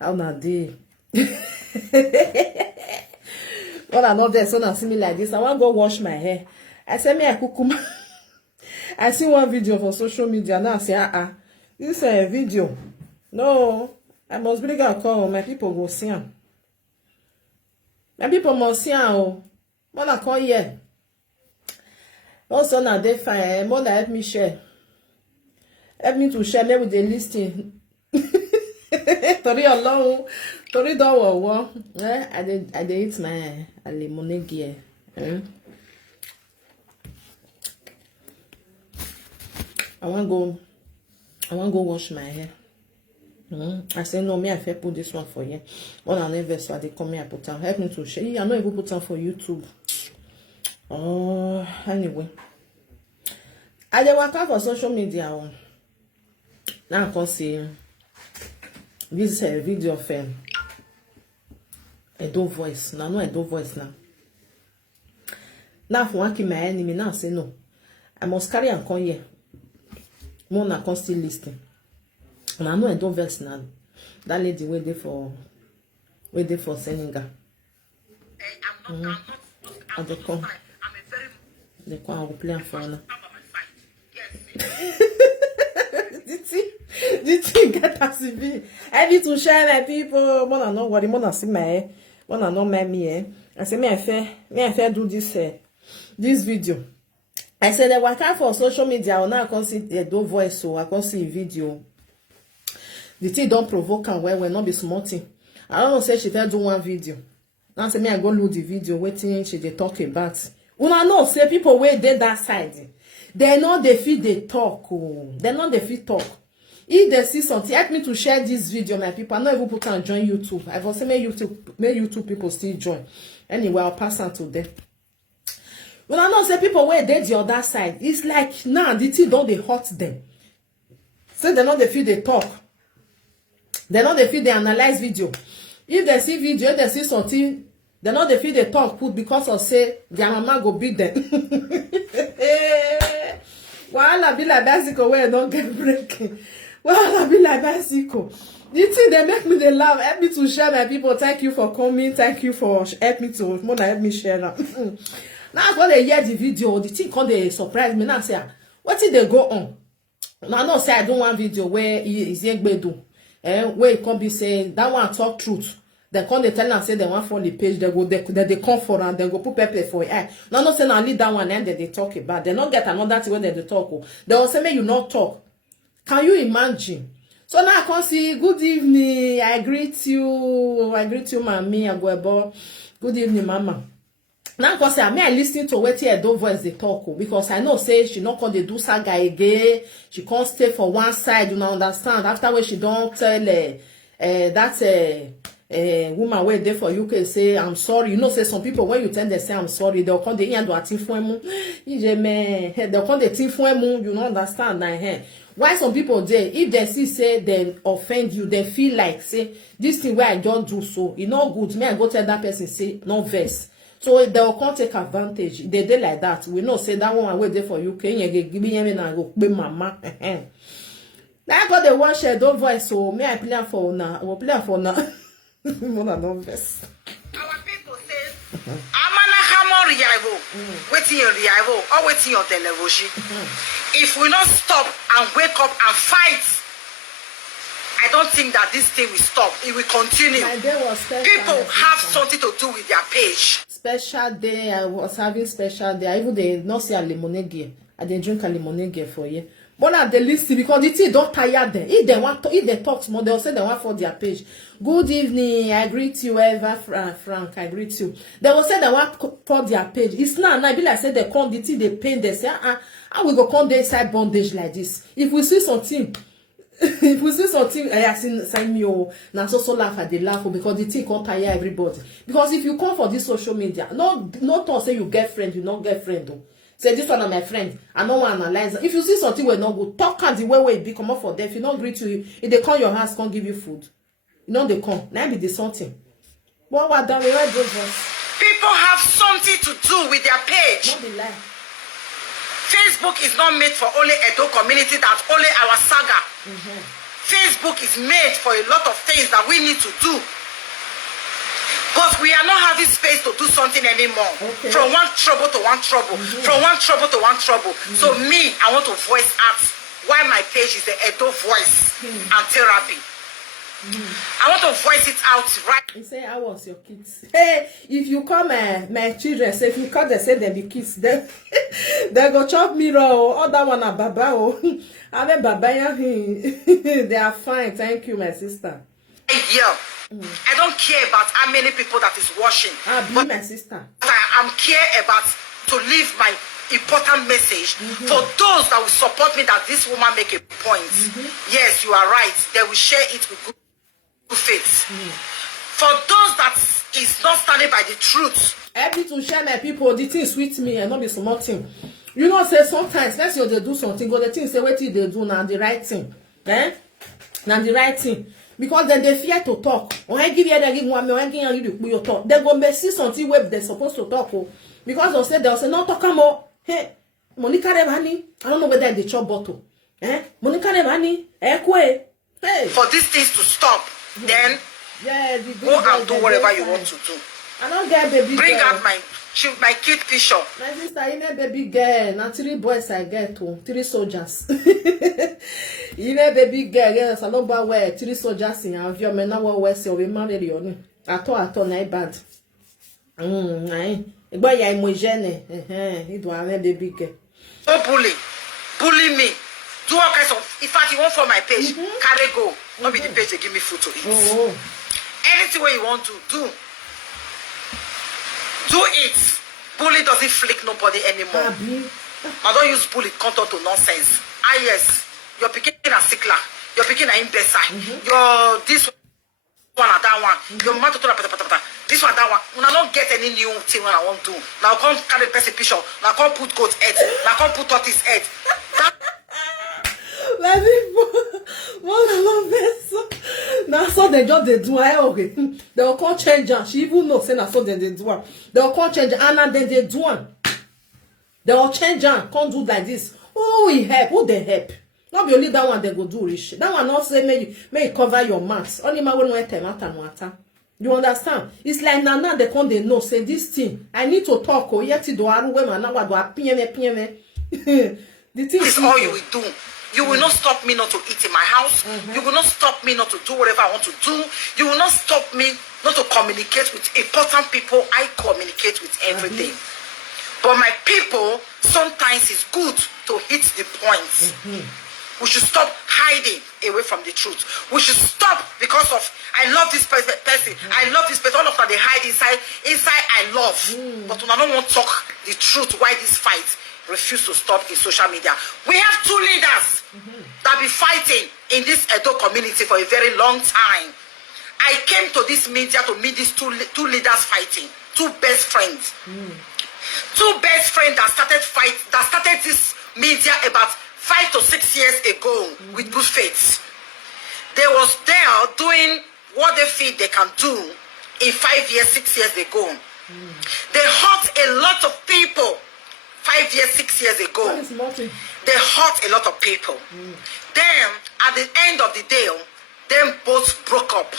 How na dey? When I not there, so now see me like this. I want to go wash my hair. I say me I kukuma. I see one video for social media now. I say this is a video. No, I must bring a call. My people go see him. My people must see him. Oh, when I call here. Also now they fine. More help me share. Help me to share me with the listing. Tori alone. Tori do wo. I dey eat my lemonade gear. I want go wash my hair. I say no, me I fit put this one for you. When I never so they come here put on. Help me to share. I'm not even put on for YouTube. Oh, anyway. I dey work out for social media. Now I can see this video of Edo voice. Now no Edo voice now. Now for one keep my enemy now say no. I must carry and come here. More na can still listen. And I know Edo voice now. That lady waiting for Senegal. And they come. They come and play for now. Did you get a CV? I need to share my people. More than not worry, more than see my hair. More than not me. I say me I fair do this video. I said I work out for social media. Now I can see the do voice, so I can see video. The thing don't provoke and well not be smarting. I don't know say she tell do one video. Now say me I go load the video waiting she they talk about. Una know say people where they that side. They know they feel they talk. Oh. They know they feel talk. If they see something, help me to share this video, my people. I'm not even put on join YouTube. I've also made YouTube people still join. Anyway, I'll pass on to them. When I know say people where they the other side, it's like now the thing don't they hurt them. So they know they feel they talk. They know they feel they analyze video. If they see video, if they see something, they know they feel they talk put because of say their mama go beat them. Wahala be like bicycle where I don't get breaking. Wahala be like bicycle. The thing they make me they laugh. Help me to share my people. Thank you for coming. Thank you for help me to more than help me share now. Now when they hear the video, the thing called they surprise me. Now say, what did they go on? Now no say I don't want video where is Yegbedu. Where it can be saying that one talk truth. They come they tell and say they want for the page, they go they come for and they go put pepper for it. No say now leave that one and they talk about. They not get another thing when they talk. They will say me you not talk. Can you imagine? So now I can see good evening. I greet you, mommy. I go about good evening, mama. Now because I I listen to what Edo voice they talk because I know say she not gonna do saga again. She can't stay for one side. You know understand? After when she don't tell that woman where there for UK say I'm sorry. You know say some people when you tell them say I'm sorry, they'll come the end do a thing for them. They'll come the thing for them. You don't understand now. Why some people there if they see say they offend you, they feel like say this thing where I don't do so, it not good. Me I go tell that person say no verse. So they will come take advantage. They do like that. We know say that one wait there for UK. You give me and go be mama. Now I got the one share don't voice so me I play for now. I will play for now. More than no verse. Our people say, "Amana hamon riavo, waiting your riavo, or waiting your television." If we not stop and wake up and fight, I don't think that this thing will stop. It will continue. People have something to do with their page. Special day, I was having special day. I even they not see a lemonade. I didn't drink a lemonade for you. But now they listen because the thing don't tire them. If they want to, if they talk more, they'll say they want for their page. Good evening, I greet you, Eva Frank, I greet you. They will say they want for their page. It's not, I be like say they come, the thing they pain, they say, how we go come the inside bondage like this? If we see something, I seen me now so laugh at the laugh because the thing can't tire everybody. Because if you come for this social media, not to say you get friend, you not get friend though. Say this one are my friend. I don't want to analyze. If you see something where not good, talk and the way it be come up for them. If you not greet you, if they call your house, can't give you food. You know they come. Now be the something. What done? Where those people have something to do with their page. Not be lie. Facebook is not made for only Edo community. That's only our saga. Facebook is made for a lot of things that we need to do. But we are not having space to do something anymore. Okay. From one trouble to one trouble. From one trouble to one trouble. So me, I want to voice out why my page is the Edo Voice and Therapy. I want to voice it out right. You say, I was your kids. Hey, if you call my children, say if you call them, say they be kids, then they go chop me raw. Other one a baba. Oh, I mean baba. They are fine. Thank you, my sister. Yeah. I don't care about how many people that is watching. Be my sister. I'm care about to leave my important message for those that will support me that this woman make a point. Yes, you are right. They will share it with good faith. For those that is not standing by the truth. Help me to share my people. The thing sweet me and not be small thing. You know, say sometimes let's say they do something, but the thing say what they do now the right thing. Now the right thing. Because then they fear to talk. When I give you they give one, when I give you your talk, they go see something where they're supposed to talk. Because they'll say no talk more. Hey, Monica Revani, I don't know whether they chop bottle. Monica Revani, hey. For these things to stop, then go and do whatever you want to do. I don't get baby. Bring out my kid picture. My sister, you know baby girl. Now 3 boys I get to 3 soldiers. You know baby girl. Yes, I don't buy where 3 soldiers in our men now wear so we married you. At all, na bad. Boy, I'm more gene. He do have baby girl. Oh, bully me. Do all kinds of. In fact, you want for my page, carry go. Not be the page they give me food to eat. Anything where you want to do. Do it. Bully doesn't flick nobody anymore. I don't use bully content to nonsense. Yes, you're picking a sickler. You're picking an imbecile. You're this one and that one. You're mad to this one and that one. When I don't get any new thing when I want to. Now I can't carry the person picture. Now I can't put goat head. Now I can't put tortoise head. My people, what I love this. Now so they just they do okay. They will call change her. She even knows say now so they do her. They will call change her and then they do her. They will change her. Can't do like this. Who will help? Who they help? Not be only that one they go do rich. That one not say may cover your mouth. Only my one went water. You understand? It's like now they come they know say this thing. I need to talk. Oh yet do I women now what do I PM. The thing is all you will do. You will not stop me not to eat in my house. You will not stop me not to do whatever I want to do. You will not stop me not to communicate with important people. I communicate with everything. But my people, sometimes it's good to hit the point. We should stop hiding away from the truth. We should stop because of, I love this person. I love this person. All of that they hide inside I love. But when I don't want to talk the truth, why this fight? Refuse to stop in social media. We have 2 leaders that be fighting in this Edo community for a very long time. I came to this media to meet these two leaders fighting, 2 best friends. 2 best friends that started this media about 5 to 6 years ago with good faith. They was there doing what they feel they can do in 5 years, 6 years ago. They hurt a lot of people. 5 years, 6 years ago, they hurt a lot of people. Then, at the end of the day, them both broke up.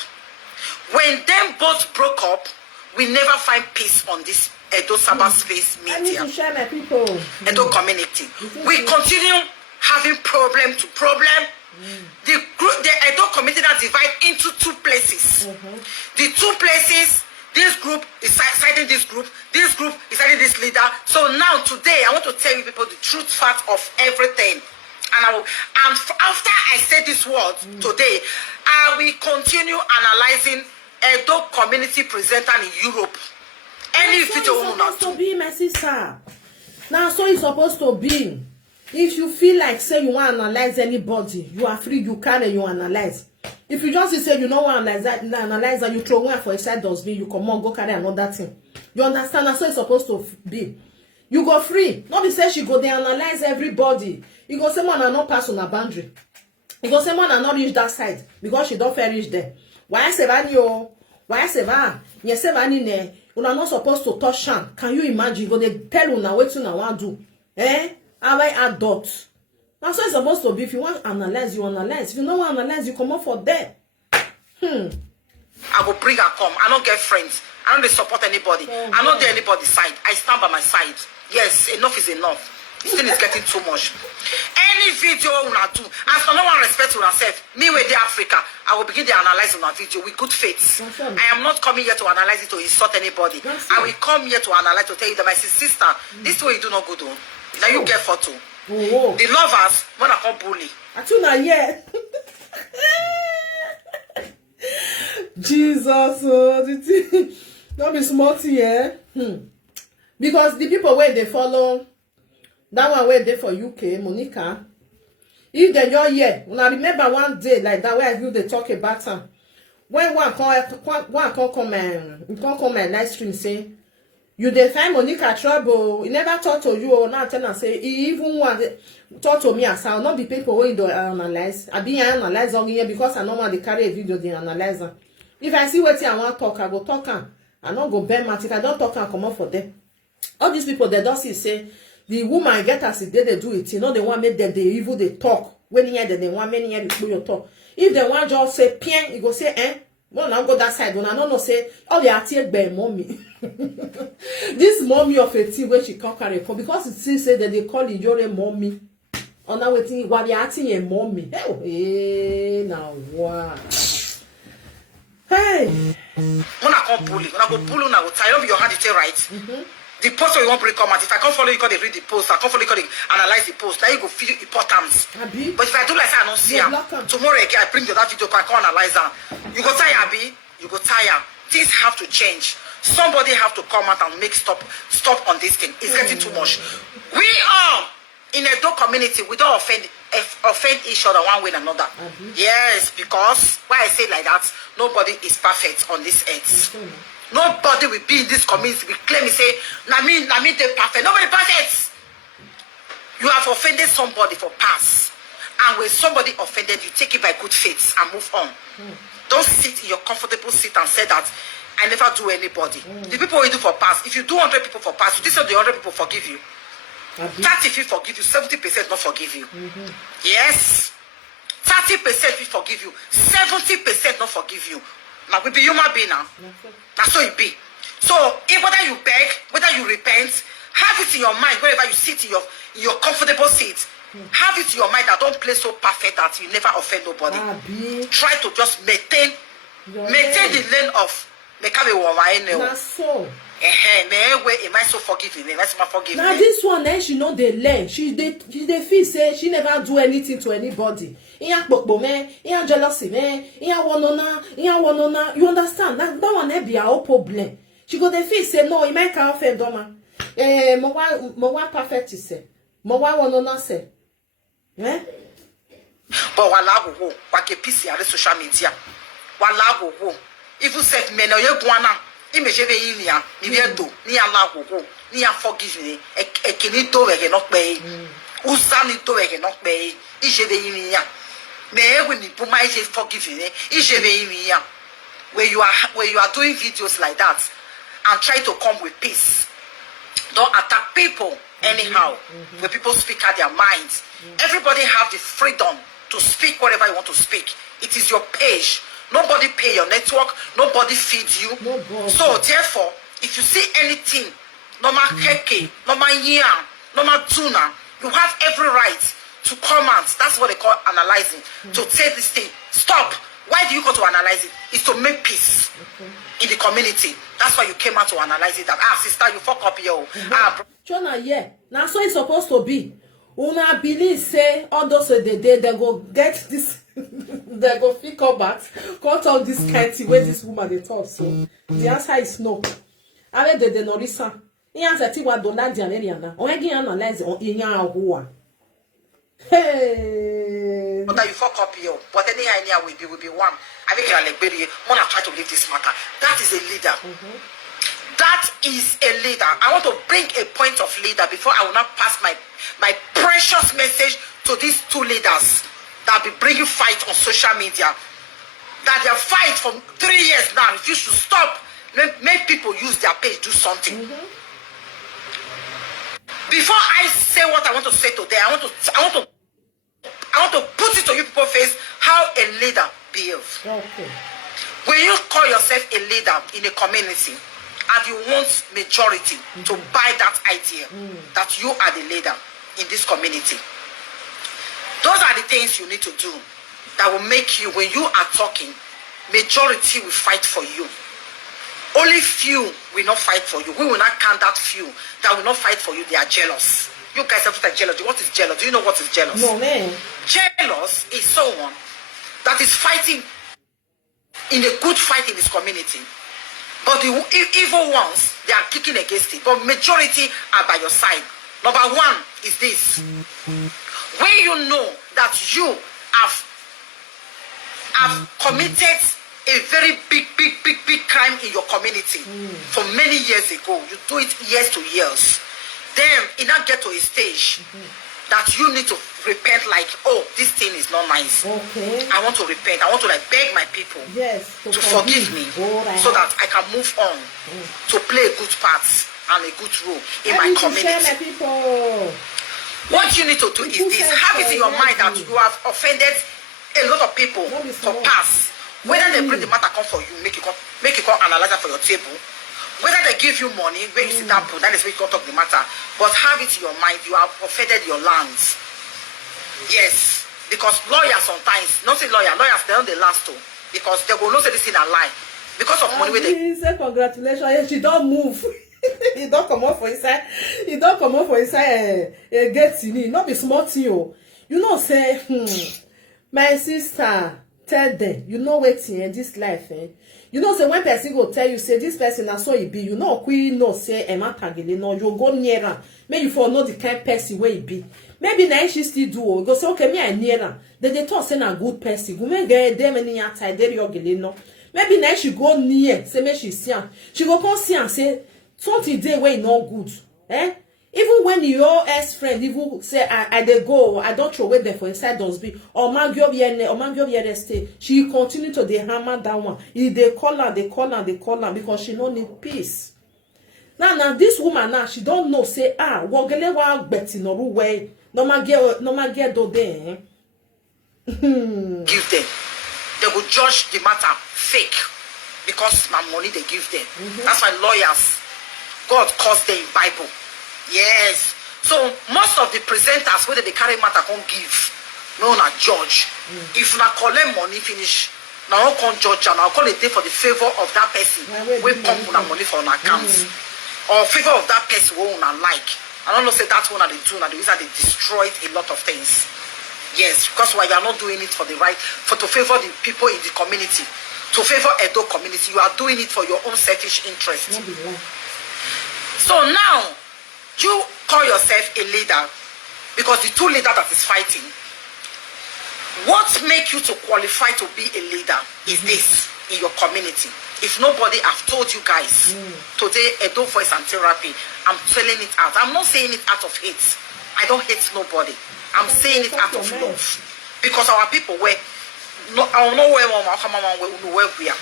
When them both broke up, we never find peace on this Edo cyberspace media. I need to share my people. Edo community. We continue having problem to problem. The Edo community now divide into 2 places. The 2 places. This group is siding this group is siding this leader. So now today I want to tell you people the truth fact of everything. And after I say this word today, I will continue analyzing Edo community presenter in Europe. Any video you supposed to be, my sister. Now so it's supposed to be. If you feel like say you want to analyze anybody, you are free, you can and you analyze. If you just say you don't want to analyze and you throw one for a side dustbin, you come on, go carry another thing. You understand? That's how it's supposed to be. You go free. Not be say she go there analyze everybody. You go say man and not pass on a boundary. You go say man and not reach that side because she don't fair reach there. Why say that you? Why say that? You say that in there. You are not supposed to touch hand. Can you imagine? You go they tell you now what you want to do. How I adult. That's what it's supposed to be. If you want to analyze, you analyze. If you don't want to analyze, you come up for them. I will bring her come. I don't get friends. I don't support anybody. I don't do anybody's side. I stand by my side. Yes, enough is enough. This thing is getting too much. Any video una do, as no one respect yourself, me with the Africa, I will begin to analyze on our video with good faith. I am not coming here to analyze it to insult anybody. I will come here to analyze to tell you that my sister, this way you do not go do. Now you get photo. The lovers, when I come bully. I too not yet. Jesus, don't be smart here. Because the people where they follow, that one where they for UK, Monica. If they your year, when I remember one day like that where I hear they talk about her. When one come and live stream say, you dey find Monica trouble. He never talk to you or not tell and say he even want talk to me as I not be people where you don't analyze. I be analyze on here because I know when they carry a video they analyze them. If I see what I want talk, I go talk am. I not go bend my teeth. I don't talk and come up for them. All these people they don't see say the woman get as if they do it. You know they want make them they evil they talk. When here they want many years before you talk. If they want just say pien, you go say well, now go that side. When I don't know say all they are take by mommy. This mommy of a tea where she can't carry for because it still say that they call it your mommy. On now waiting while you're acting a mommy. Hey, now what? Hey. When I come bully, when I go bully, now tie up your hand, it's right. The post you want to comment. If I can't follow you, can read the post. I can't follow you, can analyze the post. Now you go feel importance. But if I do like that, I don't see them. Tomorrow again, I bring you that video, I can't analyze them. You go tired, Abby. You go tired. Things have to change. Somebody have to come out and make stop on this thing. It's getting too much. We are in a dog community. We don't offend each other one way or another. Yes, because why I say like that, nobody is perfect on this earth. Nobody will be in this community. We claim and say, na me they perfect. Nobody perfect. You have offended somebody for past. And when somebody offended you, take it by good faith and move on. Don't sit in your comfortable seat and say that I never do anybody. The people we do for past, if you do 100 people for past, you think so the 100 people forgive you. 30 people forgive you, 70% not forgive you. Yes. 30% will forgive you, 70% not forgive you. Now we be human being now. That's how it be. So if whether you beg, whether you repent, have it in your mind wherever you sit in your comfortable seat. Have it in your mind that don't play so perfect that you never offend nobody. Try to just maintain the lane of That's so. Am I so forgiving? Am I so forgiving? Now this one, she know they learn. She feel say she never do anything to anybody. Iyan jealousy, iyan wanona. You understand? That one be our problem. She go they feel say no, it might can't offend doma. Mo wa perfect say. Mo wa wanona say. Eh? But wala go wake PC on social media. Wala go. If you said men you guana. Imejeve inia ni viedo ni ala gogo ni forgive me ekini to we no pe usani to we no pe ijeve inia me we ni puma ije forgive me ijeve inia where you are doing videos like that and try to come with peace. Don't attack people anyhow. When people speak out their minds, everybody have the freedom to speak whatever you want to speak. It is your page. Nobody pay your network. Nobody feeds you. So therefore, if you see anything, normal keke, normal yam, normal tuna, you have every right to comment. That's what they call analyzing. To say this thing, stop. Why do you go to analyze it? It's to make peace in the community. That's why you came out to analyze it. That sister, you fuck up yo. Jonah, yeah. Now so it's supposed to be. Una believe say all those they go get this. They go pick up back, cut all this kind of where this woman they talk. So the answer is no. I read the Norisa. He answer ti wa Donald Janeriana. On again analyze on inya ahuwa. Hey. But you fuck up yo. But any idea will be one. I think you're like very. Wanna try to leave this matter. That is a leader. That is a leader. I want to bring a point of leader before I will not pass my precious message to these two leaders that be bringing fight on social media. That their fight for 3 years now. If you should stop, make people use their page, do something. Before I say what I want to say today, I want to I want to put it to you people face how a leader behaves. Okay. When you call yourself a leader in a community and you want majority to buy that idea that you are the leader in this community, those are the things you need to do that will make you, when you are talking, majority will fight for you. Only few will not fight for you. We will not count that few that will not fight for you. They are jealous. You guys have to like jealous. What is jealous? Do you know what is jealous? No, man. Jealous is someone that is fighting in a good fight in his community. But the evil ones, they are kicking against it. But majority are by your side. Number one is this. When you know that you have committed a very big crime in your community for many years ago, you do it years to years, then it now get to a stage that you need to repent, like, oh, this thing is not nice. Okay. I want to repent. I want to like beg my people to forgive me so that I can move on to play a good part and a good role in my community. My people. What you need to do is this. Have it in your mind that you have offended a lot of people for past. Whether they bring the matter come for you, make you come analyze it for your table. Whether they give you money, where you sit down, that is where you can talk the matter. But have it in your mind, you have offended your lands. Yes. Because lawyers sometimes, not say lawyers, they don't last too. Because they will not say this in a lie. Because of money where they say congratulations, she don't move. He don't come out for inside. He don't come out for inside get in. Not be smart you. You know, say, my sister, tell them, you know what's in this life, eh? You know, say when person go tell you, say this person na so it be, you know, queen no say Emma Tagele, no, you go near her. Maybe you for know the kind of person where it be. Maybe now she still do. You go say, okay, me I near her. Then they talk say na good person. Go me get them any outside there you gele no. Maybe now she go near, say me she see her. She go come see and say something there where no good. Eh? Even when your ex-friend even say I dey go, I don't throw away them for inside dustbin, or man go here stay, she continue to dey hammer that one. If they call her because she no need peace. Now this woman now, she don't know say wogele wa gbeti no ru way. No man get do there. give them. They will judge the matter fake because my money they give them. That's why lawyers, God calls them in Bible. Yes. So most of the presenters whether they carry matter can't give no na judge. If na collect money finish, now can't judge and I'll call it day for the favor of that person. We pump una money for an account. Or favor of that person who una like. I don't know say that's one of the two and the reason they destroyed a lot of things. Yes, because why you are not doing it for the right, to favor the people in the community, to favor Edo community, you are doing it for your own selfish interest. So now you call yourself a leader because the two leaders that is fighting. What makes you to qualify to be a leader is this in your community. If nobody have told you guys today, Edo Voice and Therapy, I'm telling it out. I'm not saying it out of hate. I don't hate nobody. I'm saying it out of love. Because our people were I don't know where we are.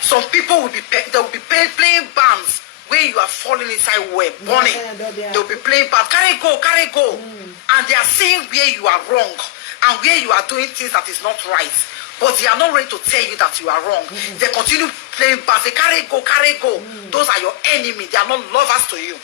Some people will be playing bands where you are falling inside where burning. They'll be playing bad. Carry go. And they are saying where you are wrong and where you are doing things that is not right. But they are not ready to tell you that you are wrong. They continue playing bad. They carry go. Those are your enemy. They are not lovers to you.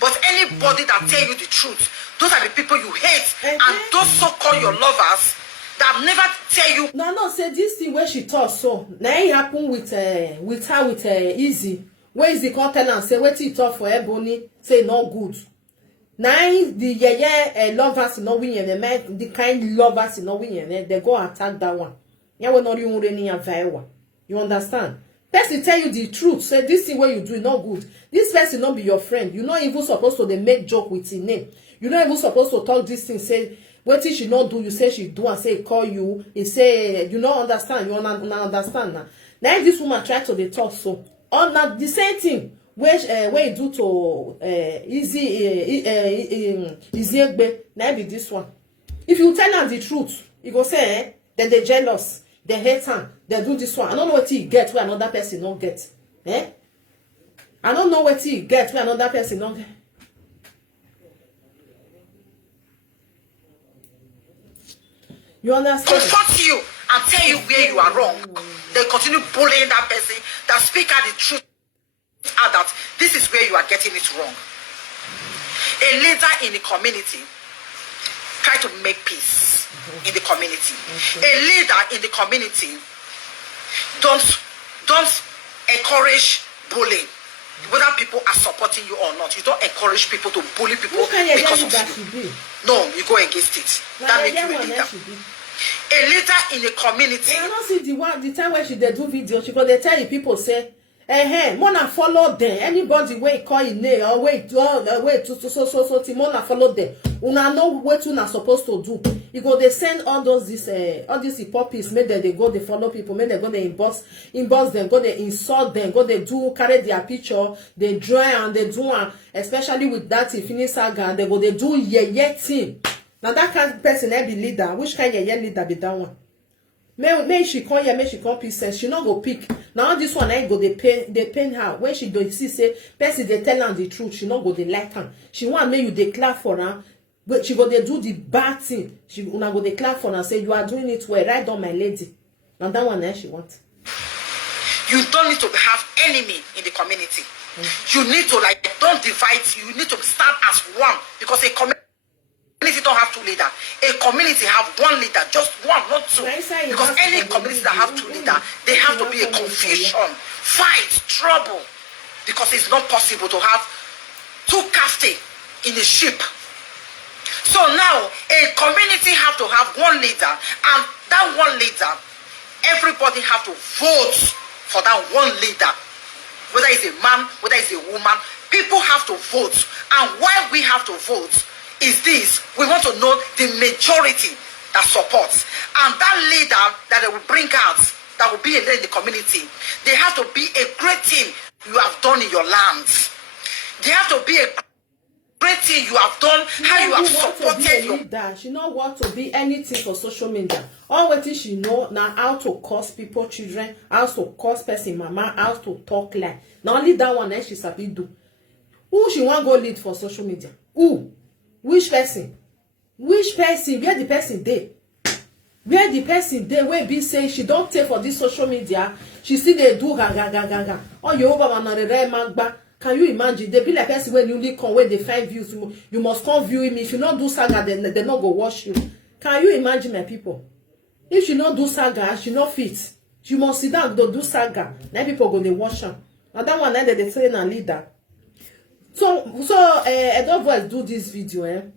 But anybody that tell you the truth, those are the people you hate. And those so-called your lovers that never tell you. No, say this thing where she talk so. Now it happen with her with Easy. Where is the content and say what he talk for Ebony? Say no good. Now the lovers not winning the kind lovers not winning they go attack that one. Yeah, we not even running a very one. You understand? Person tell you the truth. Say this thing where you do not good. This person not be your friend. You're not even supposed to they make joke with his name. You're not even supposed to talk this thing. Say what did she not do? You say she do and say call you. He say you not understand. You not understand now. Now this woman try to they talk so. On the same thing where you do to Easy now be this one. If you tell her the truth, you go say then they jealous, they hate her, they do this one. I don't know what he get where another person don't get. I don't know what he get where another person don't get. You understand? Comfort you and tell you where you are wrong. They continue bullying that person that speak out the truth out that this is where you are getting it wrong. A leader in the community try to make peace in the community. A leader in the community don't encourage bullying. Whether people are supporting you or not, you don't encourage people to bully people because of you. No, you go against it. That makes you a leader. A leader in a community. I don't see the time when she do video, she go they tell you people say, hey, Mona follow them. Anybody wait call in name or wait so Mona follow them. Una know what una supposed to do. You go they send all these puppies, make them they go they follow people, make them go they inbox them, go they insult them, go they do carry their picture, they draw and they do especially with that Infinite Saga, they go they do thing. Now that kind of person be leader. Which kind of leader be that one? May she come here, may she come peace sense. She not go pick. Now this one I go they pain her. When she do see say person they tell her the truth, she not go they like her. She want me you declare for her. But she go they do the bad thing. She una go they clap for her and say you are doing it well. Right on my lady. And that one she want. You don't need to have enemy in the community. You need to don't divide. You need to stand as one because a community don't have two leaders. A community have one leader, just one, not two. Because any community that have two leaders, they have to be a confusion, fight, trouble. Because it's not possible to have two captains in a ship. So now a community have to have one leader, and that one leader, everybody have to vote for that one leader. Whether it's a man, whether it's a woman, people have to vote. And why we have to vote is this: we want to know the majority that supports, and that leader that they will bring out, that will be a leader in the community. They have to be a great thing you have done in your lands. They have to be a great thing you have done, how you have supported your leader. She not want to be anything for social media. All what she know now how to curse people, children, how to curse person, mama, how to talk like. Now only that one she sabi do. Who she want go lead for social media? Who? Which person? Which person? Where the person dey? Where the person dey? Where be say she don't take for this social media? She see they do ga. Oh, you over magba. Can you imagine? They be like person when you only come when they find views. You must come view him. If you not do saga, then they not go watch you. Can you imagine, my people? If you not do saga, she not fit. You must sit down to do saga. Then people go they watch her. And that one that they say na leader. So Edo Voice do this video,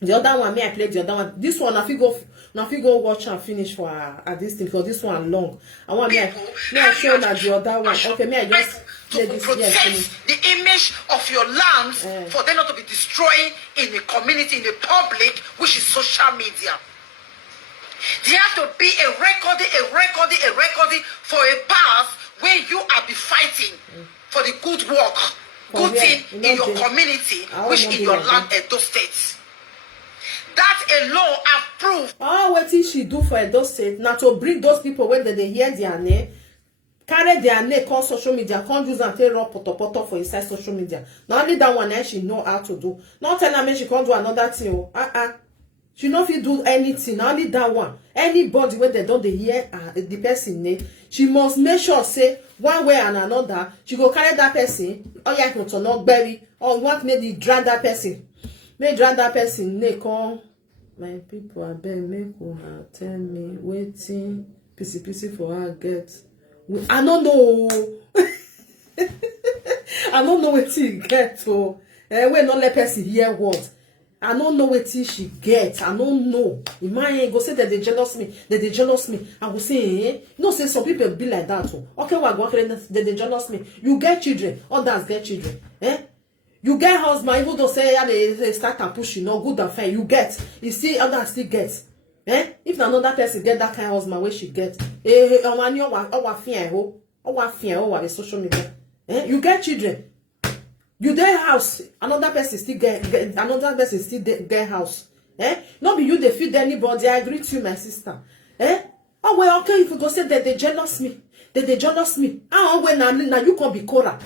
The other one, I play the other one. This one, I go watch and finish for at this thing because this one long. I want me I show that the other one. Okay, me I just play this. Protect the image of your lands for them not to be destroyed in the community, in the public, which is social media. There have to be a recording for a past where you are be fighting for the good work. Good thing in your community, which in your land, Edo State. That alone have proved. Oh, what did she do for Edo State? Now to bring those people when they hear their name, carry their name on social media, can't use and take raw poto for inside social media. Not only that one, she know how to do. Not tell her she can't do another thing. She not fit do anything. Not only that one. Anybody when they don't hear the person name, she must make sure say one way and another she go carry that person. Oh yeah, to not bury or what made the drag that person. May drag that person name come. My people are beg make una tell me waiting pc for her get. I don't know. I don't know what she get. So we not let person hear what. I don't know what she get. I don't know. In my head, go say that they jealous me. That they jealous me. I will say, no, say some people be like that. Too. Okay, well, go that they jealous me. You get children. Others get children. You get husband. Even though say they start and push you, no good and fair. You get. You see, others still get. If another person get that kind of husband, where she get? Social media. You get children. You their house, another person still get house. Not be you they feed anybody. I agree to you, my sister. Oh well, okay, if you go say that they jealous me, Oh well, now you can be Cora.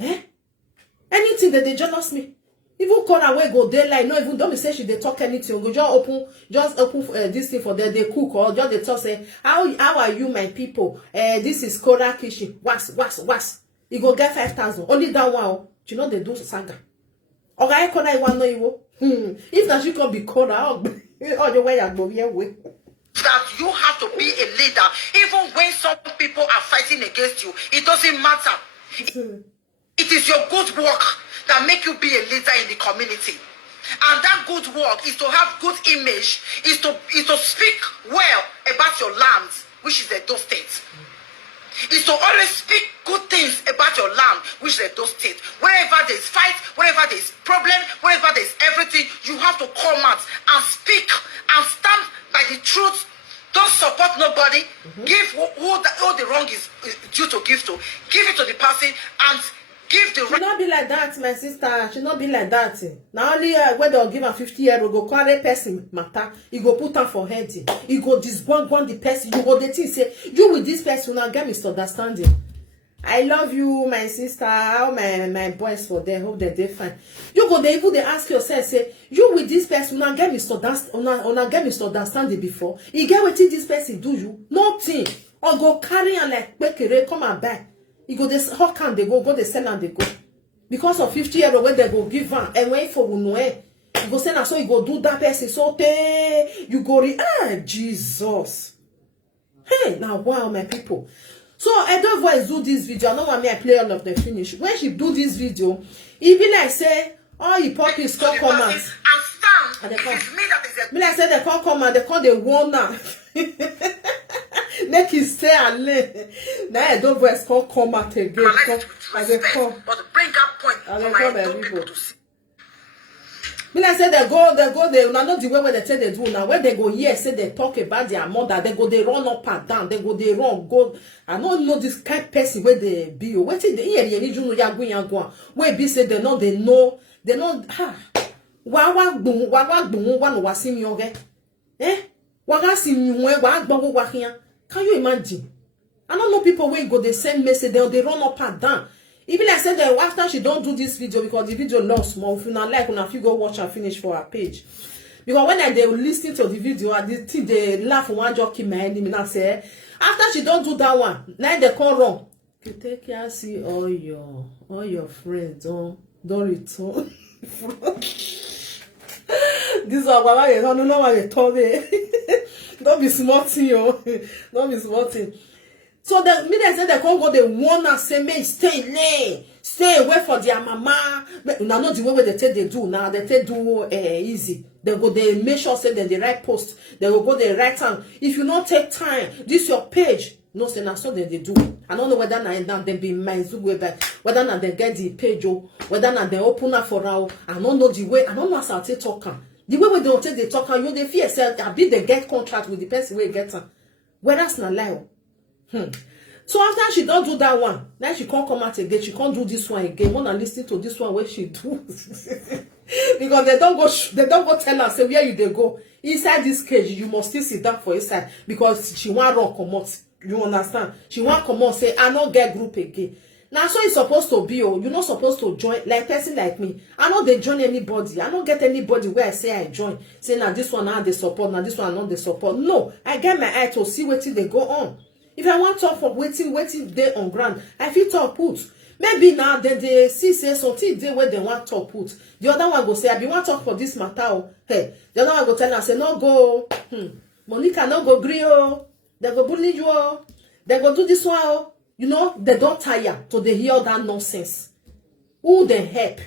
Anything that they jealous me. Even Cora wey go daylight, no even don't be say she dey talk anything. Go just open this thing for them. They cook or just they talk say, how are you, my people? This is Cora kitchen. Was. You go get 5,000. Only that one. You know they do saga. Okay, Cora you want know you. If that you can be Cora, oh the way I go here way. That you have to be a leader, even when some people are fighting against you. It doesn't matter. It is your good work that make you be a leader in the community. And that good work is to have good image, is to speak well about your land, which is the Edo State. Is to always speak good things about your land, which is Edo State. Wherever there is fight, wherever there is problem, wherever there is everything, you have to come out and speak and stand by the truth. Don't support nobody. Give who the wrong is due to give to. Give it to the person and give the right. She not be like that, my sister. She not be like that. Now only when they'll give her 50 euro, go carry person matter. You go put her for head. You go disbond the person. You go the thing say you with this person now get misunderstanding. I love you, my sister. How my boys for them. Hope that they fine. You go there, even they ask yourself, say, you with this person now get misunderstanding before. You get what this person do you? Nothing. Or go carry and like bekere come and buy. You go this how can they go they sell and they go. Because of 50 euro when they go give her and wait for you go send and so you go do that person so you go Jesus. Hey, now wow, my people. So Edo Voice do this video. I don't want me I play all of the finish. When she do this video, it be like say all hypocrites come out. And they come. Me like say they can't come and they can't they warn her. Make it stay alone. Now Edo Voice can't come out again. And they come. But bring up point for my people to see. Me like say they go they not the way where they say they do now. When they go here say they talk about their mother, they go they run up and down, they go they run go. I don't know this kind of person where they be. What is the here you need you know yagun where be say they know wa was see me okay. Waga see me wa gbo wa here. Can you imagine? I don't know people where go they send message they run up and down. Even like I said that after she don't do this video because the video lost more. If you not like, if you go watch and finish for her page. Because when they listen to the video, I think they laugh one joke in my enemy and say, after she don't do that one, now they come wrong. You take care, see all your friends don't return. This one, why you don't know what you told me. Don't be smarting, yo. Don't be smarting. So the minute say they can't go, they wanna say, "May stay away for their mama." But now not the way they take they do now. They take do easy. They go they make sure say that the right post. They will go the right time. If you not take time, this your page. No, say now so they do. I don't know whether now they be my way back. Whether now they get the page or whether now they open up for now. I don't know the way. I don't know how to talk. The way we don't take the talk, you they fear self. I be they get contract with the person we get. Whether that's not lie. So after she don't do that one, now she can't come out again. She can't do this one again. Wanna listen to this one where she do because they don't go tell her say where you they go inside this cage. You must still sit down for inside because she want run come out. You understand? She want come out say I don't get group again. Now so it's supposed to be you're not supposed to join like person like me. I know they join anybody. I don't get anybody where I say I join. Say now this one now they support. Now this one not they support. No, I get my eye to see what they go on. If I want to talk for waiting there on ground, I feel talk put. Maybe now they see say something there where they want to put. The other one go say, I be want to talk for this matter. Hey, the other one go tell her say no go. Monica no go gree oh. They go bully you oh. They go do this one oh. You know they don't tire to they hear that nonsense. Who they help?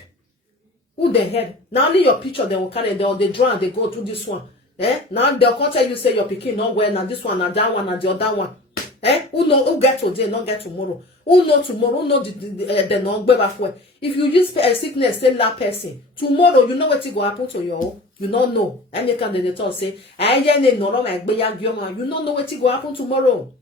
Who they help? Now only your picture they will carry they draw and they go to this one. Now they'll come tell you say your picking not well. Now this one, now that one, and the other one. Who know who get today, not get tomorrow? Who know tomorrow? Who know the non before? If you use a sickness, same that person. Tomorrow, you know what will happen to you. You don't know. I make the talk say, you don't know what will happen tomorrow.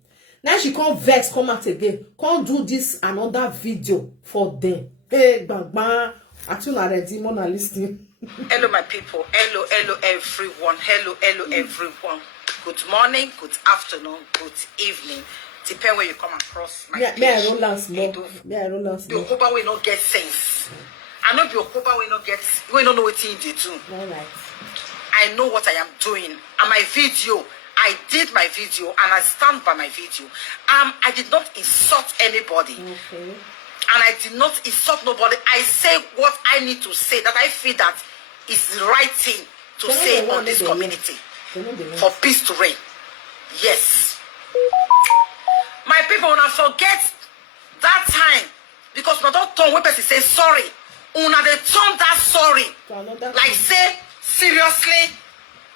Now she can't vex, come out again. Can't do this another video for them. Hey, bang. Actually, I ready more than listening. Hello, my people. Hello, everyone. Hello, everyone. Good morning, good afternoon, good evening. Depend where you come across my page. I roll last more. The Oba will not get sense. I know your cover will not get, we don't know what you did too. All right. I know what I am doing. And my video, I did my video and I stand by my video. I did not insult anybody. Okay. And I did not insult nobody. I say what I need to say, that I feel that is the right thing to say on this community. For peace to reign. Yes. My people, when I forget that time, because not all tongue when person say sorry, una they turn that sorry. Like say, seriously,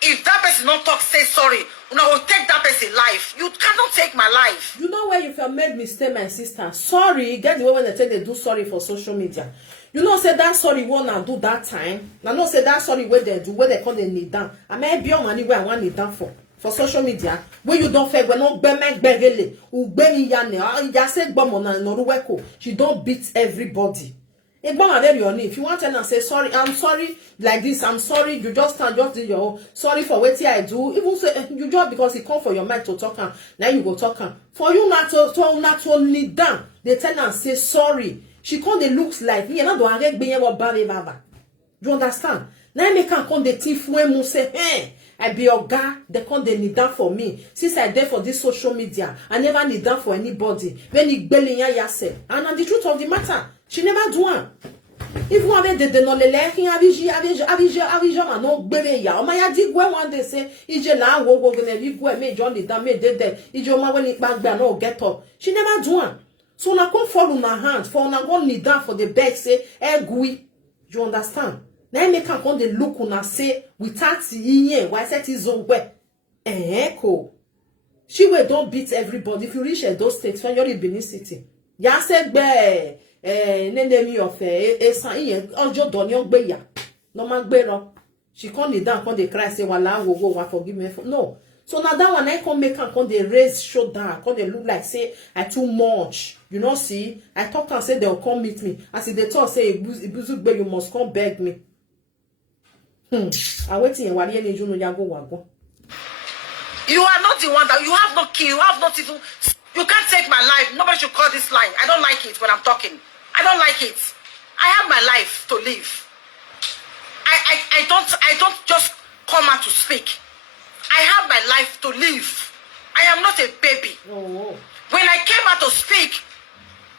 if that person not talk, say sorry, una will take that person life. You cannot take my life. You know where you have made mistake, my sister. Sorry, get the way when they say they do sorry for social media. You know, say that sorry wanna do that time. Now, no say that sorry where they do, where they call they kneel down. I may be on money where I want kneel down for social media. Where you don't fair, when no bemek begele, u bemi yane, ya say bomona no ruweko. She don't beat everybody. If you want to say sorry, I'm sorry like this, I'm sorry, you just stand, just do your sorry for what I do. Even say you just because it come for your mind to talk and now you go talk and for you not to kneel down, they tell and say sorry. She come they looks like me, and I don't get being about baba. You understand? Now I make her come the thief when you say, hey, I be your guy, they come they kneel down for me. Since I there for this social media, I never kneel down for anybody. When he belly ya say, and the truth of the matter, she never do one. If one day they no le avija no gbere ya. O ma ya di gwe one day say, ije la wo gonna be gwe me John the damn de. Ije ma when it back no get up. She never do one. So na come fall on her hand for na go kneel down for the bed say egui. You understand? Now make her come the look on her say without yin why set his own way. Ko. She will don't beat everybody. If you reach those states when you're in Benin City. Ya said be name of san yin ojo don yon gbe ya. No man gbe ro. She come kneel down come dey cry say wala wo forgive me for no. So now that one I come make her come they raise shoulder, come they look like say I too much. You know, see, I talk and say they'll come meet me. As if they talk say Ibuzugbe, you must come beg me. I waiting and wali any juno yago wago. You are not the one that you have no key, you have not even you can't take my life. Nobody should call this line. I don't like it when I'm talking. I don't like it. I have my life to live. I don't just come out to speak. I have my life to live. I am not a baby. Oh. When I came out to speak,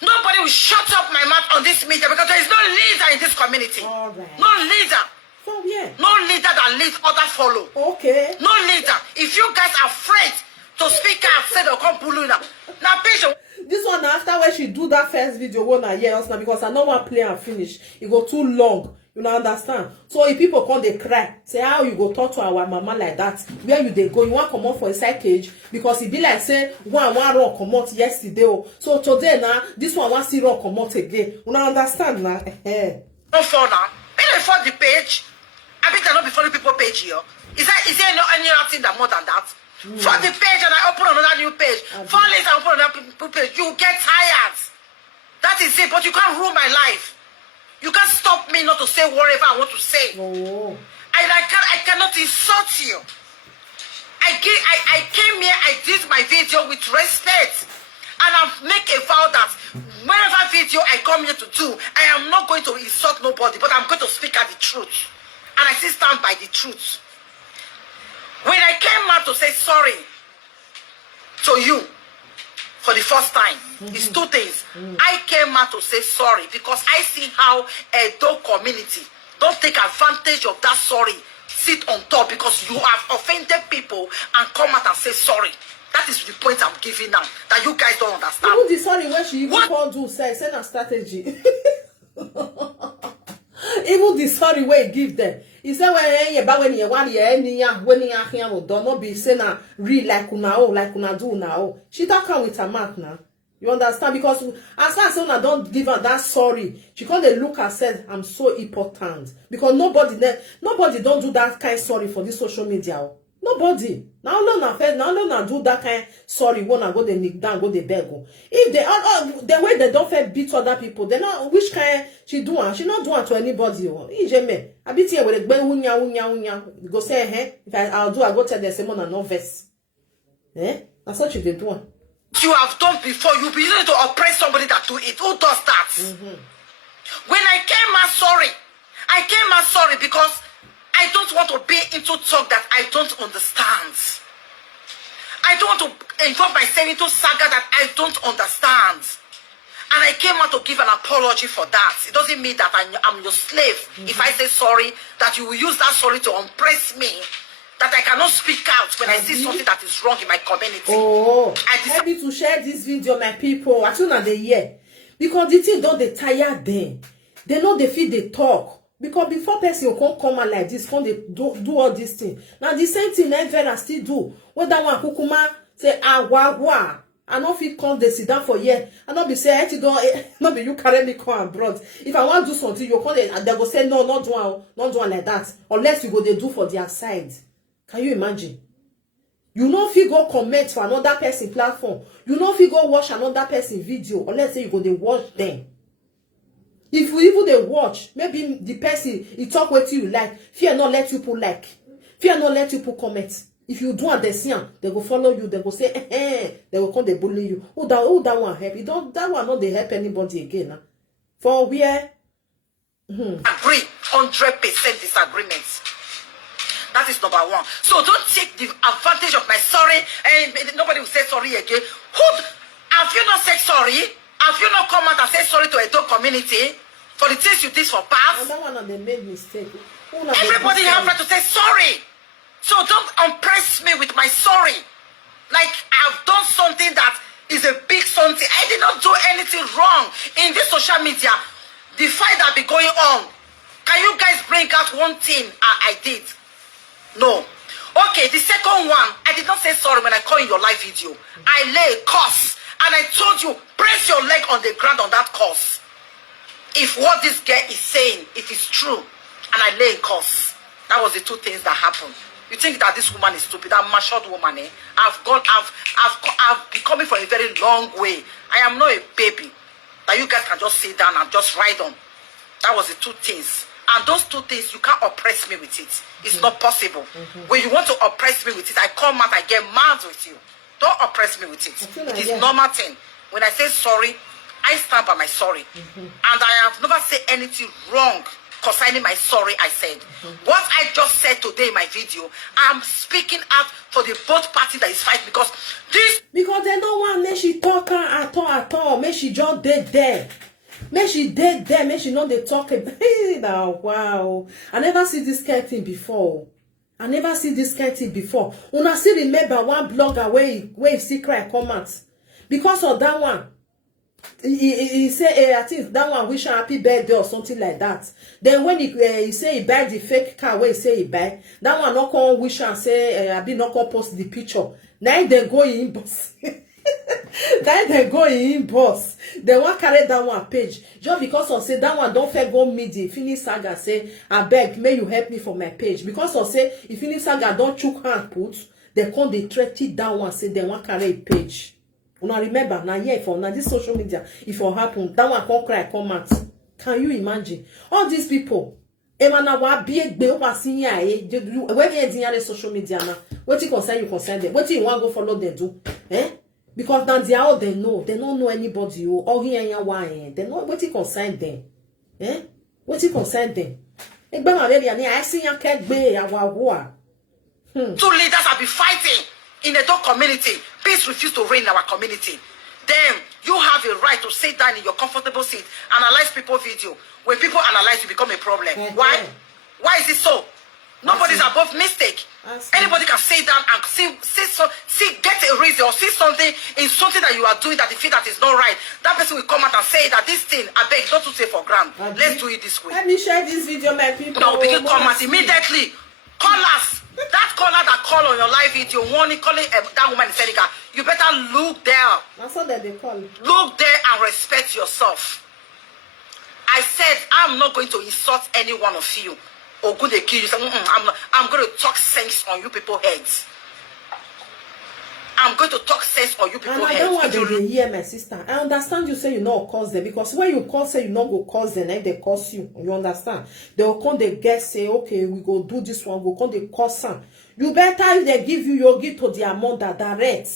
nobody will shut up my mouth on this media because there is no leader in this community. All right. No leader. So yeah. No leader that leads other follow. Okay. No leader. If you guys are afraid to speak out, say they'll come pull you now. Now, patient. This one after when she do that first video, one I hear us now because I know one play and finish. It go too long. You know understand? So if people come they cry, say how you go talk to our mama like that? Where you they go? You want come out for a side cage because it be like say one run come out yesterday. So today now this one see run come out again. You know understand now? No for now. When I found the page, I bet I not before the people page here. Is there any other thing that more than that? For the page and I open another new page. 4 days I open another page. You get tired. That is it. But you can't ruin my life. You can't stop me not to say whatever I want to say. Oh. I cannot insult you. I came here, I did my video with respect. And I make a vow that whenever video I come here to do, I am not going to insult nobody, but I'm going to speak out the truth. And I still stand by the truth. When I came out to say sorry to you for the first time, it's two things. I came out to say sorry because I see how a dog community don't take advantage of that sorry, sit on top because you have offended people and come out and say sorry. That is the point I'm giving now that you guys don't understand. Even the sorry when she even called you say a strategy. Even the sorry way give them. He said when you want when you here don't not be saying real like una do now. She talk with her mouth now. You understand? Because as far as I don't give her that sorry, she can't look and said, I'm so important. Because nobody don't do that kind of sorry for this social media. Nobody. Now do that kind of sorry when I go they nick down, go they beg. If they the way they don't fair beat other people, they know which kind she do one. She not do one to anybody. I beat here with a unya. Go say, hey, if I'll do, I go tell the Simon and no verse. That's what she did do. You have done before. You be able to oppress somebody that do it. Who does that? When I came out sorry because I don't want to be into talk that I don't understand. I don't want to involve myself into saga that I don't understand. And I came out to give an apology for that. It doesn't mean that I'm your slave. If I say sorry, that you will use that sorry to oppress me, that I cannot speak out when I see something that is wrong in my community. Oh, help me to share this video, my people. As soon as they hear. Because the thing don't they tire them. They know they feel they talk. Because before person will come out like this, come they do all these things. Now the same thing Vera still do. What that one kukuma say wah. I not fit come they sit down for year. I not be say I don't not be you carry me come and brought. If I want to do something, you come and they go say no, not do like that. Unless you go they do for their side. Can you imagine? You know if you go comment for another person platform, you know if you go watch another person video, unless say you go they watch them. If you even they watch, maybe the person he talk with you like, fear not let you put like, fear not let you put comment. If you do and they see them, they go follow you, they go say, they will come they bully you. Oh that one help. You don't that one not they help anybody again. Huh? For where agree 100% disagreements. That is number one. So don't take the advantage of my sorry and nobody will say sorry again. Have you not said sorry? Have you not come out and said sorry to a dog community for the things you did for past? That one they made mistake. Everybody have right to say sorry. So don't oppress me with my sorry. Like I've done something that is a big something. I did not do anything wrong. In this social media, the fight that be going on, can you guys bring out one thing I did? No. Okay, the second one, I did not say sorry when I call in your live video. I lay a curse. And I told you, press your leg on the ground on that curse. If what this girl is saying, if it's true, and I lay a curse, that was the two things that happened. You think that this woman is stupid? I'm a matured woman, eh? I've been coming for a very long way. I am not a baby that you guys can just sit down and just ride on. That was the two things. And those two things, you can't oppress me with it. It's not possible. When you want to oppress me with it, I come out, I get mad with you. Don't oppress me with it. It is normal thing. When I say sorry, I stand by my sorry. And I have never said anything wrong concerning my sorry I said. What I just said today in my video, I'm speaking out for the both parties that is fighting because this... Because they don't want make she talk at all. Make she just dead there. Make she dead there. Make she know they talk about. Wow. I never see this kind of thing before. I never see this kind of thing before. Una still remember one blogger where he still cry comments. Because of that one. He say, I think that one wish her happy birthday or something like that. Then when he say he buy the fake car where he say he buy, that one not come wish her and say, I be not come post the picture. Now they go in boss. Then they go in boss. They want carry that one page. Just because of say that one don't fair go media. Finish saga say, I beg, may you help me for my page. Because of say, if finish saga don't chook hand put, they come they threat it down one say they want carry a page. Una remember now here for now this social media, if it happen, that one come cry comment. Can you imagine? All these people, Emana wa big be over senior when you are social media now. What you concern them. What you want go follow them do? Because now they are all they know. They don't know anybody or here why. They know what you concern them. What you concern them? I see you can't be our Two leaders have been fighting in the dog community. Peace refuse to reign in our community. Then you have a right to sit down in your comfortable seat, analyze people's video. When people analyze, you become a problem. Why? Why is it so? Nobody's above mistake. Anybody can sit down and get a reason or see something in something that you are doing that you feel that is not right. That person will come out and say that this thing, I beg, don't say for granted. Let's do it this way. Let me share this video, my people. Now begin comment immediately. Call us. That caller that call on your live video, warning calling that woman in Senegal, you better look there. That's what they call. Look there and respect yourself. I said I'm not going to insult any one of you. Or good they kill you. Say, I'm going to talk sense on you people's heads. I'm going to talk sense on you people's heads. And I don't want them to hear, my sister. I understand you say you not cause them. Because when you cause them, you not go cause them. They cause you. You understand? They will come, they guess, say, okay, we go do this one. We'll come, they cause them. You better, if they give you, you'll give to their mother direct.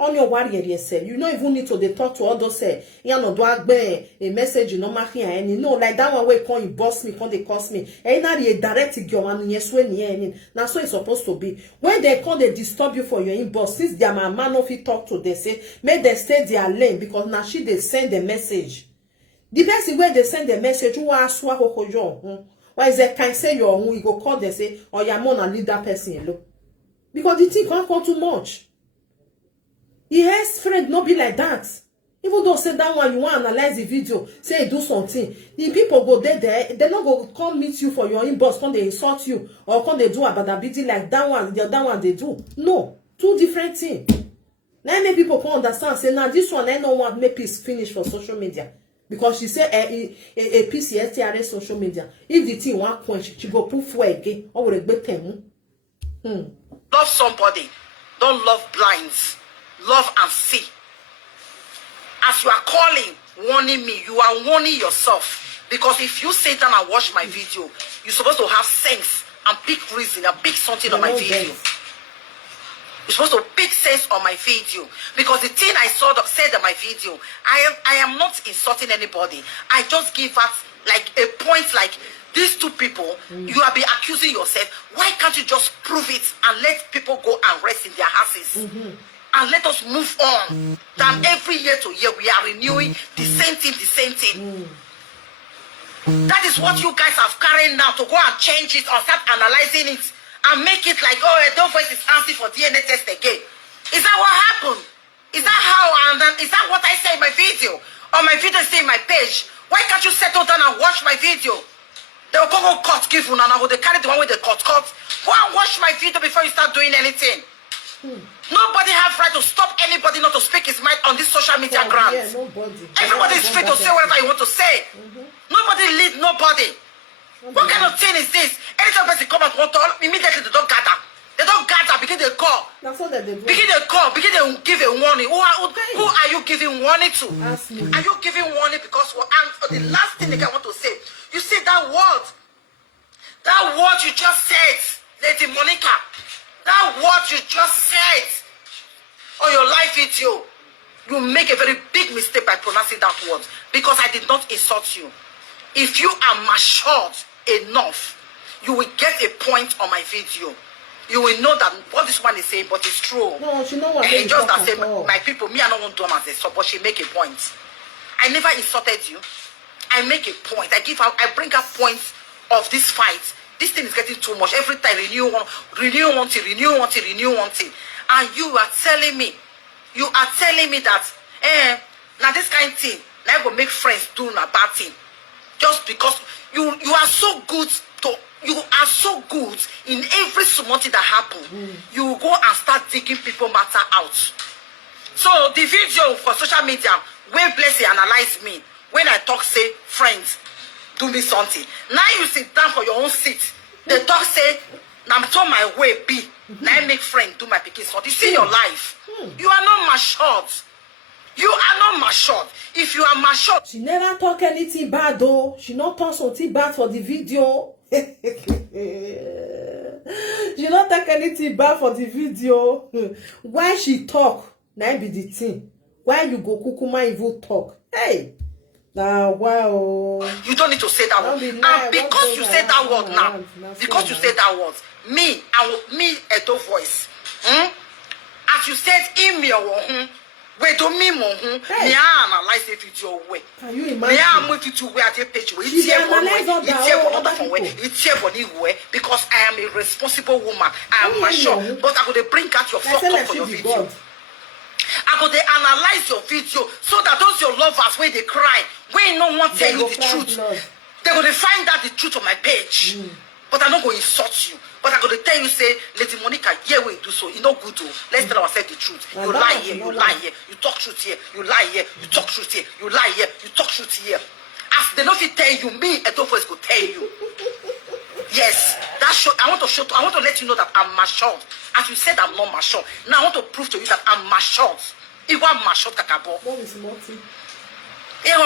on your warrior say you don't even need to they talk to others say no do a message no making any no like that one way come you boss me come they cost me and now you direct your one yes when you now so it's supposed to be when they come they disturb you for your inbox since their man of it talk to they say make they stay their lane because now she they send the message the person where they send the message who are swa ho why is that can say your own you go call they say or your mom and leave that person alone because the thing can't come too much. He has friend not be like that. Even though say that one you want to analyze the video, say do something. The people go there, they not go come meet you for your inbox, come they insult you, or come they do a bad ability like that one, the other one they do. No, two different things. Now many people can understand, say now this one I don't want make peace finish for social media. Because she said a PCSTRS social media. If the thing one quench, she go put for again, or will be them. Love somebody. Don't love blinds. Love and see. As you are calling, warning me, you are warning yourself. Because if you sit down and watch my video, you're supposed to have sense and pick reason and pick something on my video. You're supposed to pick sense on my video. Because the thing I said on my video, I am not insulting anybody. I just give out like a point like these two people, you have been accusing yourself. Why can't you just prove it and let people go and rest in their houses? And let us move on. Than every year to year we are renewing the same thing. That is what you guys have carried now to go and change it or start analyzing it and make it like, oh, don't voice is asking for DNA test again. Is that what happened? Is that how, and then, is that what I say in my video? Or my video say in my page? Why can't you settle down and watch my video? They will go cut, give you, and I will carry the one with the cut. Go and watch my video before you start doing anything. Nobody has right to stop anybody not to speak his mind on this social media ground. Yeah, nobody. Everybody is free to say whatever you want to say. Nobody lead nobody. What kind of thing is this? Anytime person come and want to, immediately they don't gather. They don't gather, begin to call. That's what they do. Begin to call, begin to give a warning. Who are you giving warning to? Ask me. Are you giving warning because and the last thing I want to say, you see that word you just said, Lady Monica, that word you just said on your live video, you make a very big mistake by pronouncing that word because I did not insult you. If you are matured enough, you will get a point on my video. You will know that what this one is saying, but it's true. No, she know what and just that say, my people, me, I don't want to do as a sub, but she make a point. I never insulted you. I make a point. I bring up points of this fight. This thing is getting too much. Every time renew one thing. And you are telling me that, now this kind of thing, now I go make friends do a bad thing. Just because you are so good in every small thing that happen. You go and start digging people matter out. So the video for social media, when Blessing analyze me, when I talk say, friends, do me something. Now you sit down for your own seat. They talk say, I'm turn my way be. Now I make friends do my picking something. You see your life. You are not matured. You are not matured. If you are matured. She never talk anything bad though. She not talk something bad for the video. She not talk anything bad for the video. Why she talk? Now be the thing. Why you go kukuma evil talk? Hey. Now wow. You don't need to say that word. And because you say that word now, because you say that word, me, Edo voice. As you said in me we do me mo me analyze the video way. Can you imagine? Me am with you way at your page way. It's here because I am a responsible woman. I am mature, but I could bring out your fuck up for your video. I go they analyze your video so that those your lovers when they cry, when no one tell you the truth, they go to find out the truth on my page. But I'm not going to insult you. But I'm going to tell you, say, Lady Monica, here we do so. You know good. Let's tell ourselves the truth. You lie here, you lie here. You talk truth here, you lie here. You talk truth here, you lie here. You talk truth here. As they don't tell you, me, Edo voice go tell you. Yes, that show. I want to let you know that I'm matured. As you said, I'm not matured. Now I want to prove to you that I'm matured. If I'm matured, kakabo. What is Marty? I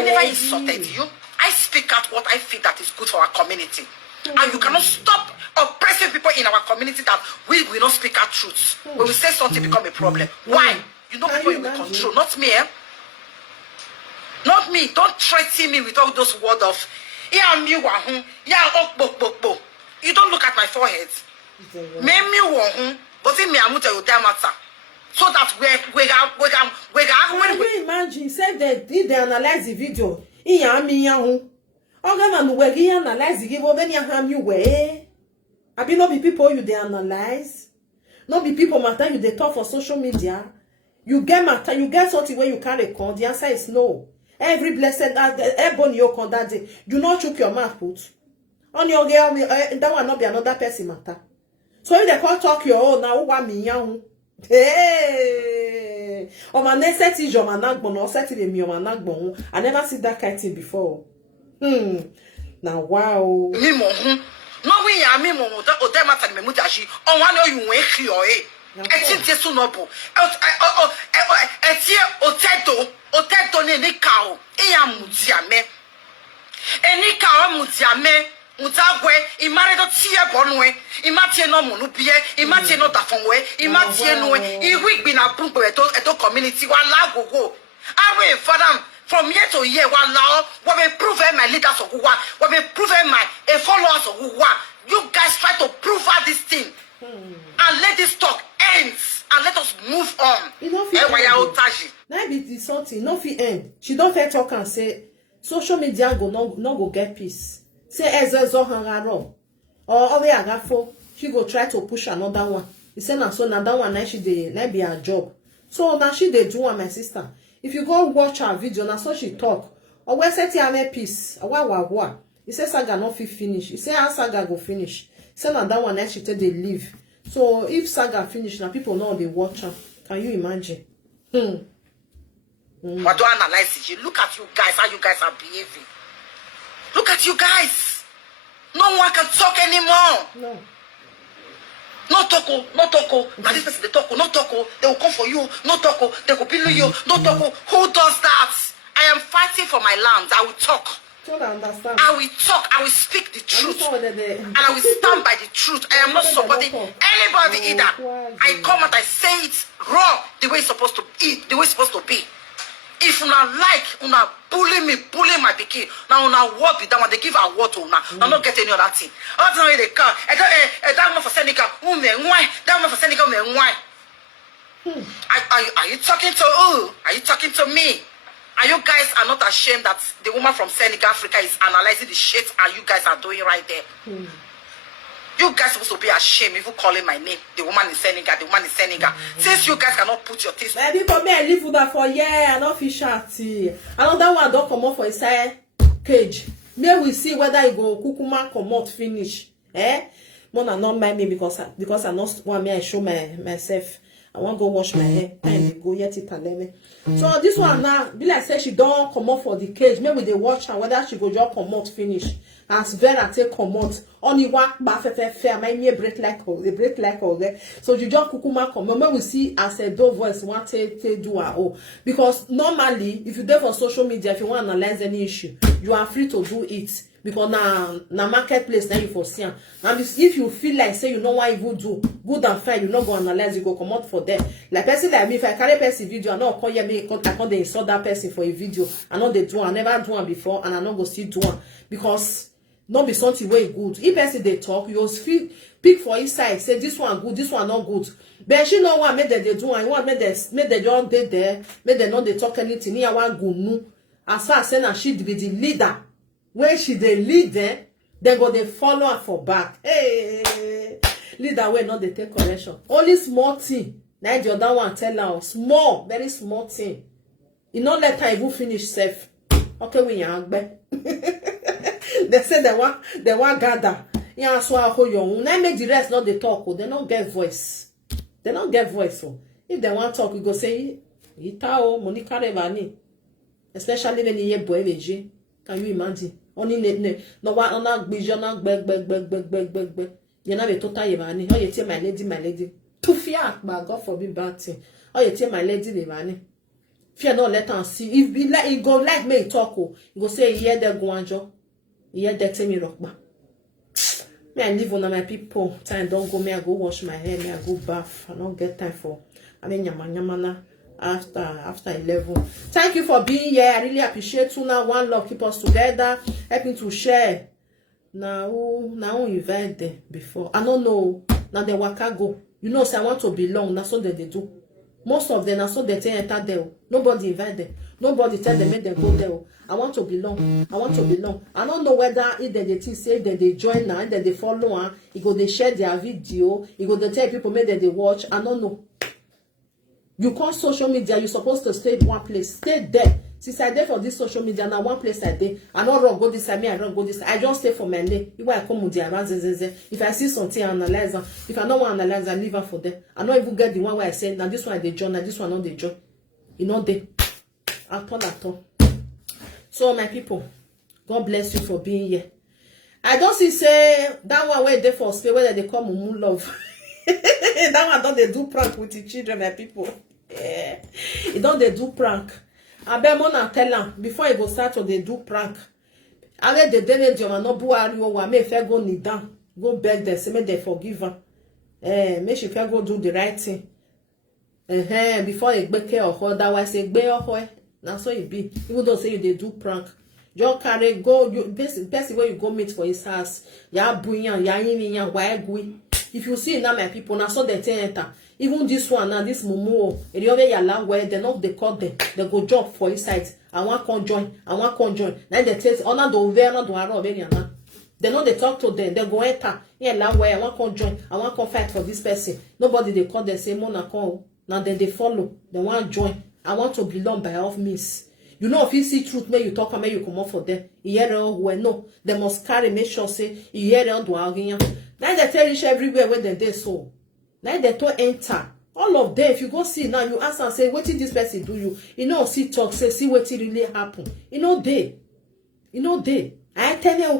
never insulted you. I speak out what I feel that is good for our community. And you cannot stop oppressing people in our community that we will not speak our truth. When we say something become a problem. Why? You know people you will control, not me, eh? Not me. Don't threaten me with all those words of you don't look at my forehead. But in me, I'm matter. So that we can you imagine? Say they analyze the video. Analyze the video. Then you harm you way. I be not be people you they analyze. Not be people matter you they talk for social media. You get matter. You get something where you can't record. The answer is no. Every blessed everybody you con that day. Do not choke your mouth put. On your girl, that will not be another person matter. So if they can't talk your own now, what me young? Hey, on my next set is your managbon or set it me your managbon. I never see that kind of thing before. Now wow. No we are me mo o dem ata me mutaji. On one you we hio e. Eti jesu no bo. Eti oteto ne kao. Iya mutiame. Eni kao mutiame. Mutagwe, imare do tie bonwe, imatie no munupie, imatie no dafonwe, imatie noe, iwi gbi na pumpo eto community wa lagogo. Awe father from year to year wa lao, we be prove my leaders of Gugwa, we be prove my followers of Gugwa. You guys try to prove out this thing. And let this talk end and let us move on. Now be something, no fit end. She don't fair talk and say social media go no go get peace. Say Ezezo Hangaro or Ove Agafo, she go try to push another one. He said now so another one now she dey be her job. So now she dey do one, my sister. If you go watch her video, now so she talk. Or where set her peace. Wa. He said Saga not fit finish. He said how Saga go finish. He said another one now she tell they leave. So if Saga finish, now people know they watch her. Can you imagine? But don't analyze it. Look at you guys, how you guys are behaving. Look at you guys. No one can talk anymore. No. No talko. Now this person they talk. No talko. They will come for you. No talko. They will beat you. No talko. Who does that? I am fighting for my land. I will talk. Don't understand. I will talk. I will speak the truth. And I will stand by the truth. I am not supporting anybody either. I come and I say it raw the way it's supposed to be. The way it's supposed to be. If una like, una bully my pikin. Now una word be that one, they give a word to una. I don't get any other thing. I don't know they come. That one for Seneca, why? That one for Seneca, why? Are you talking to who? Are you talking to me? And you guys are not ashamed that the woman from Senegal, Africa is analyzing the shit and you guys are doing right there. You guys supposed to be ashamed if you calling my name. The woman in Senegal, Since you guys cannot put your taste. Maybe for me, I live with that for I don't fish out. Another one don't come out for inside cage. May we see whether it go kukuma come out finish. Mona not mind me because I not want me I show myself. I want to go wash my hair and go yet it and so this one now, be like say she don't come out for the cage. Maybe they watch her whether she go just come out finish. As Vera take come out, only one fair, my me break like all there. So you just kukuma come. When we see as a dove voice want to do her oh. Because normally, if you there for social media, if you want to analyze any issue, you are free to do it. Because na marketplace now you for see. And if you feel like say you know what you do, good and fine, you not go analyze, you go come out for them. Like person like me, if I carry person video, I not call you me, I can't they insult that person for a video. I know they do, I never do one before, and I not go still do one because not be something way good. If person they talk, you feel pick for each side, say this one good, this one not good. But she know what made they do, and what made they don't dey there, made they not they talk anything. Here one go no. As far as saying that she be the leader. When she the lead them, they go they follow her for back. Hey, leader way not they take correction. Only small thing. Now the other one tell her small, very small thing. You not let her even finish safe. Okay, we young back. They say they want gather. Yeah, so I hold your own. Now make the rest not they talk. They don't get voice. They don't get voice. So if they want talk, you go say, "Itao Monica Revani." Especially when you hear boy veji. Can you imagine? Only no one on that vision, beg. You know, total Yevani. Oh, you tell my lady. Too fear, but God forbid bad thing. Oh, you tell my lady Yevani. Fear not let her see. If be like you go like me talk, you go say, yeah, they go anjo. Yeah, they tell me rock back. Me I leave on my people. Time don't go. Me I go wash my hair. Me I go bath. I don't get time for. I mean nyama after 11. Thank you for being here. I really appreciate you. Now one love, keep us together. Help me to share. Now invite them before. I don't know. Now they waka go. You know, say I want to belong. That's what they do. Most of them, that's what they enter there. Nobody invite them. Nobody tell them make them go there. I want to belong. I want to belong. I don't know whether if they say that they join now, that they follow, it go they share their video, it go they tell people make that they watch. I don't know. You call social media, you're supposed to stay in one place. Stay there. Since I there for this social media, now one place I did. I don't run go this side, I don't go this side. I just stay for my name. If I come with the around, if I see something, I analyze them. If I don't want to analyze, I leave them for them. I don't even get the one where I say, now this one they join, now this one not they join. You know they. At all. So my people, God bless you for being here. I don't see say that one where they for stay whether they come mumu love. That one don't they do prank with the children, my people. Yeah. It don't they do prank. I bet mona tell them before it go start to they do prank. I let the damage you no buari or may fair go kneel down. Go beg them, say make they forgive her. Make she fair go do the right thing. Before it be care of her, otherwise it be of her. Now so it be. Even though say you they do prank. Just carry go you best where you go meet for his house. Ya buyan, ya yin, why gui. If you see now my people, now so they enter. Even this one now, this mumu, the other yala where they not they call them, they go jump for his side. I want con join, I want con join. Now they tell honor the over, not do arrow now. They know they talk to them, they go enter. Yeah, la where I want con join, I want con fight for this person. Nobody they call them say mona con. Now then they follow, they want join. I want to belong by all means. You know if you see truth, may you talk and may you come up for them. No, they must carry, make sure say you hear do again. Now they tell you everywhere when they so. Now they don't enter. All of them, if you go see now, you ask and say, what did this person do you? You know, see talk, say, see what really happen. You know, they. I tell you,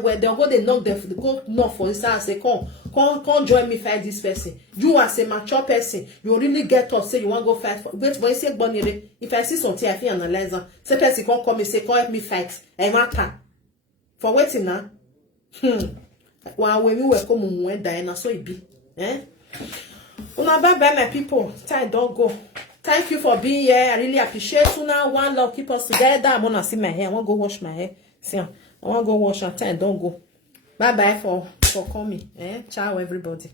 where they go, they knock them, they go knock for instance, and say, come join me fight this person. You as a mature person, you really get up, say you want to go fight for. Wait, but you say, Bonnie, if I see something, I feel analyze them. Say, person come and say, come help me fight. I matter. For waiting now. Well, when we were coming, when Diana, so it be. Una bye bye my people. Time don't go. Thank you for being here. I really appreciate you now. One love, keep us together. I'm gonna see my hair. I want to go wash my hair. See, I want to go wash and time don't go. Bye bye for coming. Ciao everybody.